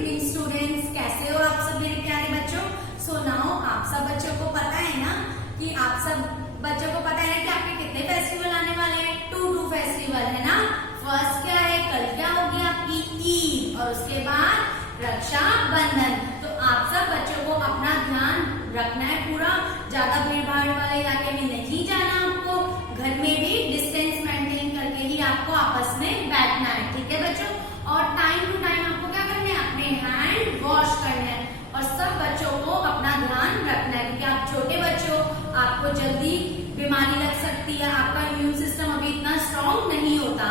Evening students, कैसे हो आप सब मेरे प्यारे बच्चों। सो नाउ आप सब बच्चों को पता है ना कि आप सब बच्चों को पता है ना कि आपके कितने फेस्टिवल आने वाले हैं। 2 फेस्टिवल है ना। फर्स्ट क्या है, कल क्या होगी आपकी ईद, और उसके बाद रक्षा बंधन। तो आप सब बच्चों को अपना ध्यान रखना है पूरा, ज्यादा भीड़ भाड़ वाले इलाके में नहीं जाना आपको, घर में भी डिस्टेंस मेंटेन करके ही आपको आपस में बैठना है, ठीक है बच्चों। और टाइम टू टाइम आपको क्या करना है, अपने हैंड वॉश करना है, और सब बच्चों को अपना ध्यान रखना है, क्योंकि आप छोटे बच्चों, आपको जल्दी बीमारी लग सकती है, आपका इम्यून सिस्टम अभी इतना स्ट्रांग नहीं होता।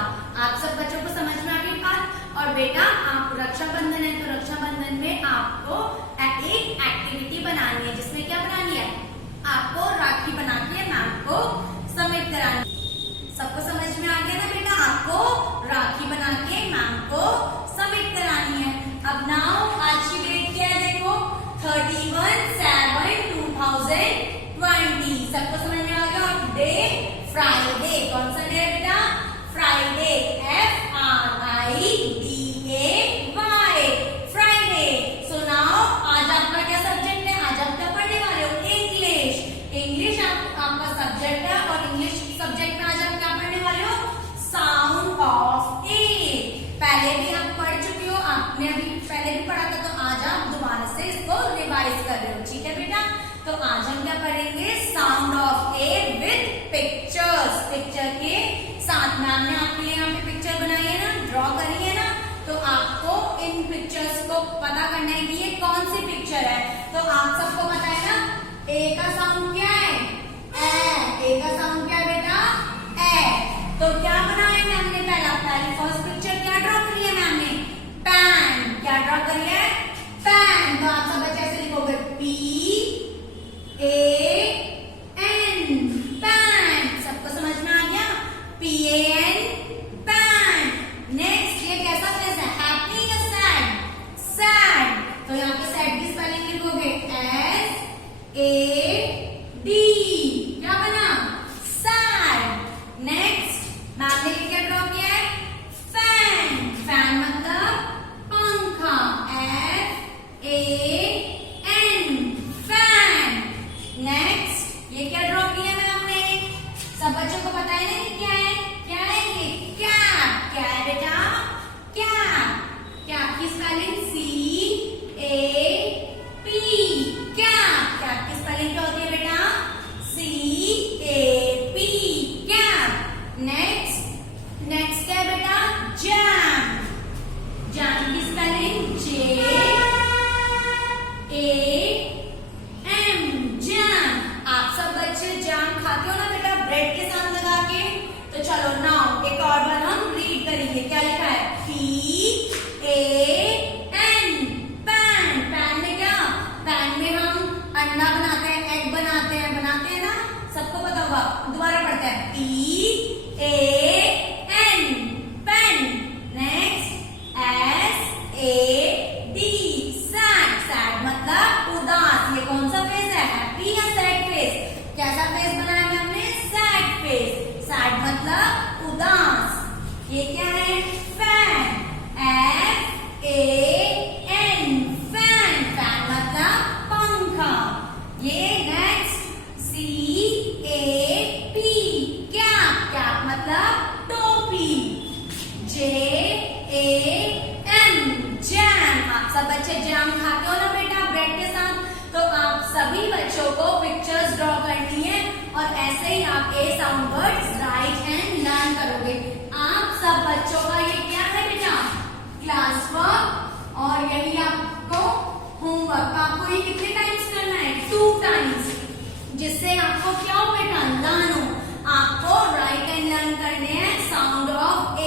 आप सब बच्चों को समझ में आ गई बात। और बेटा आप रक्षाबंधन है तो रक्षाबंधन में आपको एक एक्टिविटी बनानी है, जिसमें क्या बनानी है, आपको राखी बना के मैम को सबमिट करानी है। सबको समझ में आ गया ना बेटा, आपको राखी बना के मैम को सबमिट करानी है। अब नाउ आज की डेट क्या है, देखो 31/7/2020। सबको समझ में आ गया। और डे फ्राइडे, कौन सा डे है बेटा, Friday, FRIDAY, Friday. So now आज आपका क्या सब्जेक्ट है, आज आप क्या पढ़ने वाले हो, इंग्लिश। इंग्लिश आपका सब्जेक्ट है, और इंग्लिश सब्जेक्ट में आज आप क्या पढ़ने वाले हो, साउंड ऑफ ए। पहले भी आप पढ़ चुके हो, आपने अभी पहले भी पढ़ा था, तो आज आप दोबारा से इसको रिवाइज कर रहे हो, ठीक है बेटा। तो आज हम क्या पढ़ेंगे, sound of A with pictures. Picture के साथ मैम ने आपके लिए यहाँ पे पिक्चर बनाई है ना, ड्रॉ करी है ना, तो आपको इन पिक्चर्स को पता करना है कि ये कौन सी पिक्चर है। तो आप सबको पता है ना, ए का साउंड क्या है, ए का साउंड क्या है बेटा, ए। तो क्या बनाया है हमने, पहली फर्स्ट पिक्चर क्या ड्रॉ करी है मैम ने, पैन। क्या ड्रॉ करी है, पैन। तो आप सब बच्चे ऐसे लिखोगे PAN, पैन। सबको समझ में आ गया, PAN, पैन। नेक्स्ट ये कैसा फेस है, हैप्पी या सैड, सैड। तो यहाँ पे सैड की स्पेलिंग लिखोगे SAD। क्या बना, सैड। नेक्स्ट मैम ने क्या ड्रॉ किया है, फैन। फैन मतलब पंखा, FAN, फैन। नेक्स्ट ये क्या ड्रॉ किया मैम ने, सब बच्चों को पता है ना कि क्या है, क्या है ये, कैप। क्या है बेटा, कैप। कैप की स्पेलिंग CAP, कैप। कैप की स्पेलिंग क्या होती है बेटा, CAP, कैप। नेक्स्ट क्या है बेटा, जैम। जैम की स्पेलिंग JAM, जैम। आप सब बच्चे जैम खाते हो ना बेटा, ब्रेड के साथ लगा के। तो चलो नाउ एक और बार हम रीड करेंगे, क्या लिखा है, PAN, पैन। पैन में क्या, पैन में हम अंडा बनाते हैं, एग बनाते हैं ना, सबको पता होगा। दोबारा पढ़ते हैं, PAN, pen. Next SAD, sad. Sad मतलब उदास। ये कौन सा फेस है, हैप्पी या सैड फेस, कैसा फेस बनाया है हमने, सैड फेस। सैड मतलब उदास। ये क्या है, फैन, FAN, फैन। फैन मतलब पंखा। ये नेक्स्ट CAP, कैप। कैप मतलब टोपी। JAM, jam. आप सब बच्चे जैम खाते हो ना बेटा ब्रेड के साथ। तो आप सभी बच्चों को पिक्चर्स ड्रॉ करनी है, और ऐसे ही आप a sound words write and learn करोगे। आप सब बच्चों का ये क्या है बेटा, क्लास वर्क, और यही आपको होमवर्क। आपको ये कितने टाइम्स करना है, 2 टाइम्स, जिससे आपको क्या हो बेटा, लर्न हो। आपको राइट एंड लर्न करने हैं साउंड ऑफ